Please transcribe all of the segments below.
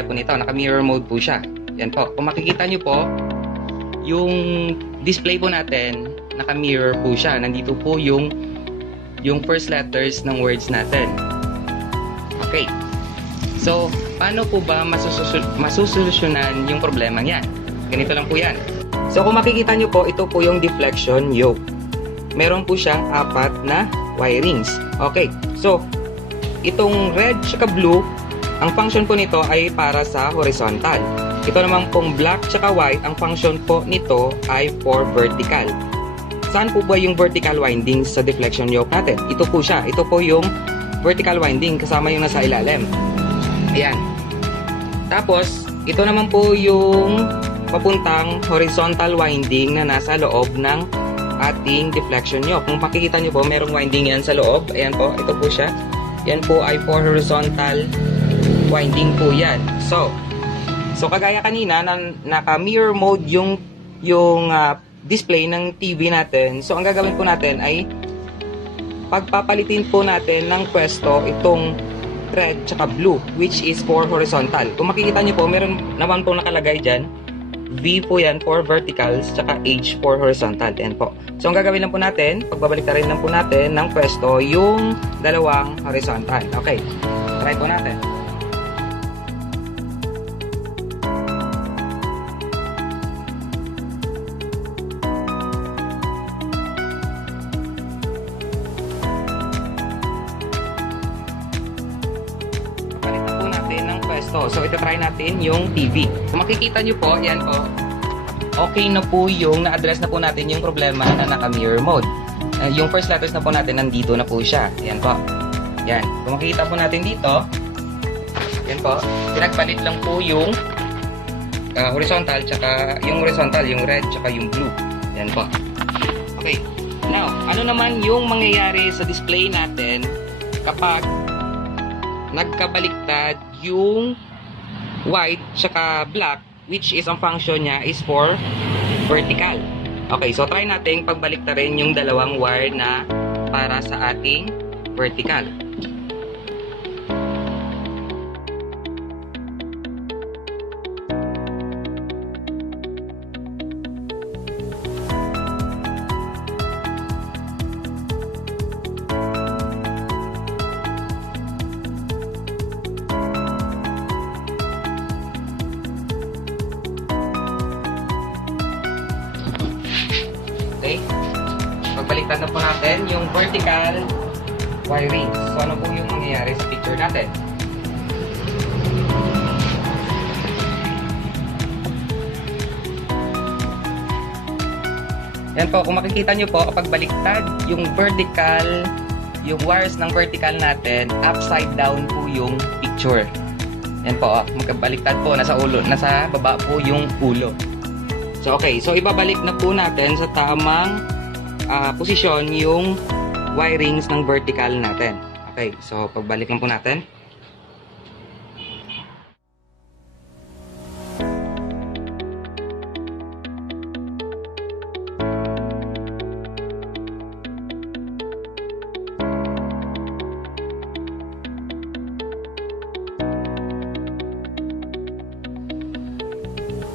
kagaya po nito, naka-mirror mode po siya. Yan po. Kung makikita nyo po, yung display po natin, naka-mirror po siya. Nandito po yung first letters ng words natin. Okay. So, paano po ba masusolusyonan yung problema yan? Ganito lang po yan. So, kung makikita nyo po, ito po yung deflection yoke. Meron po siyang 4 na wirings. Okay. So, itong red tsaka blue, ang function po nito ay para sa horizontal. Ito naman pong black tsaka white, ang function po nito ay for vertical. Saan po ba yung vertical windings sa deflection yoke natin? Ito po siya. Ito po yung vertical winding kasama yung nasa ilalim. Ayan. Tapos, ito naman po yung papuntang horizontal winding na nasa loob ng ating deflection yoke. Kung makikita nyo po, merong winding yan sa loob. Ayan po, ito po siya. Yan po ay for horizontal winding po yan. So kagaya kanina, naka-mirror mode yung display ng TV natin. So, ang gagawin po natin ay pagpapalitin po natin ng pwesto itong red tsaka blue, which is for horizontal. Kung makikita nyo po, meron naman po nakalagay dyan. V po yan for verticals, tsaka H for horizontal. Yan po. So, ang gagawin lang po natin, pagbabalik lang po natin ng pwesto yung dalawang horizontal. Okay. Try po natin. Palitan po natin ng pwesto. So, ito try natin yung TV. Kung makikita nyo po, yan po. Okay na po yung na-address na po natin yung problema na naka-mirror mode. Yung first letters na po natin, nandito na po siya. Yan po. Yan. Kung makikita po natin dito, yan po, pinagpalit lang po yung horizontal, tsaka yung horizontal, yung red, tsaka yung blue. Yan po. Okay. Now, ano naman yung mangyayari sa display natin kapag nagkabaliktad yung white, tsaka black, which is ang function niya is for vertical. Okay, so try natin pagbaliktarin yung dalawang wire na para sa ating vertical. Okay? Pagbaliktad na po natin yung vertical wiring. So, ano po yung mangyayari sa picture natin? Yan po, kung makikita nyo po, kapag baliktad yung vertical, yung wires ng vertical natin, upside down po yung picture. Yan po, magkabaliktad po, nasa baba po yung ulo. So, okay. So, ibabalik na po natin sa tamang posisyon yung wirings ng vertical natin. Okay. So, pagbalik lang po natin.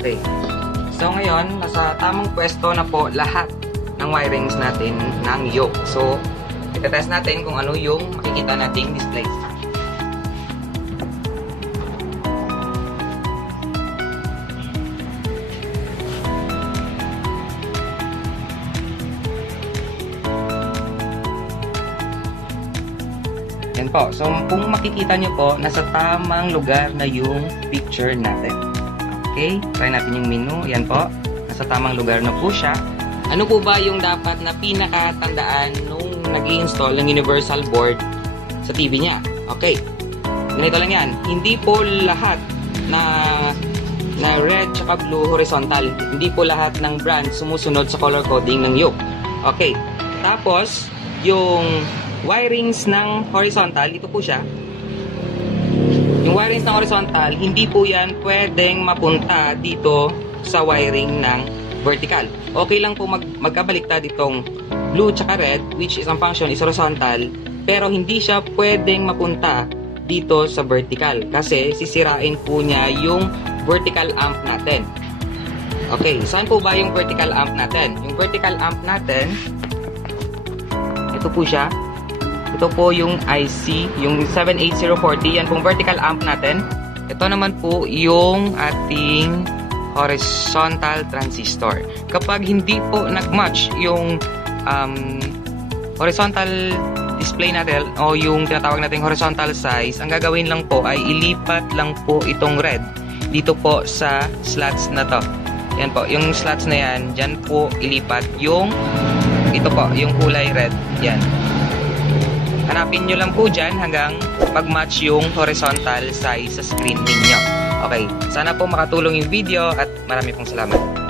Okay. So ngayon, nasa tamang pwesto na po lahat ng wirings natin ng yoke. So, itetest natin kung ano yung makikita nating display. Yan po. So, kung makikita nyo po, nasa tamang lugar na yung picture natin. Okay, try natin yung menu. Yan po, nasa tamang lugar na po siya. Ano po ba yung dapat na pinakatandaan nung nag-i-install ng universal board sa TV niya? Okay, ganito lang yan. Hindi po lahat na red tsaka blue horizontal. Hindi po lahat ng brand sumusunod sa color coding ng yoke. Okay, tapos yung wirings ng horizontal, ito po siya. Yung wirings ng horizontal, hindi po yan pwedeng mapunta dito sa wiring ng vertical. Okay lang po magkabaliktad itong blue tsaka red, which is ang function is horizontal, pero hindi siya pwedeng mapunta dito sa vertical kasi sisirain po niya yung vertical amp natin. Okay, saan po ba yung vertical amp natin? Yung vertical amp natin, ito po siya. Ito po yung IC, yung 78040. Yan pong vertical amp natin. Ito naman po yung ating horizontal transistor. Kapag hindi po nag-match yung horizontal display natin o yung tinatawag nating horizontal size, ang gagawin lang po ay ilipat lang po itong red dito po sa slots na to. Yan po, yung slots na yan, dyan po ilipat yung ito po, yung kulay red. Yan. Hanapin nyo lang po dyan hanggang mag-match yung horizontal size sa screen ninyo. Okay, sana po makatulong yung video at marami pong salamat.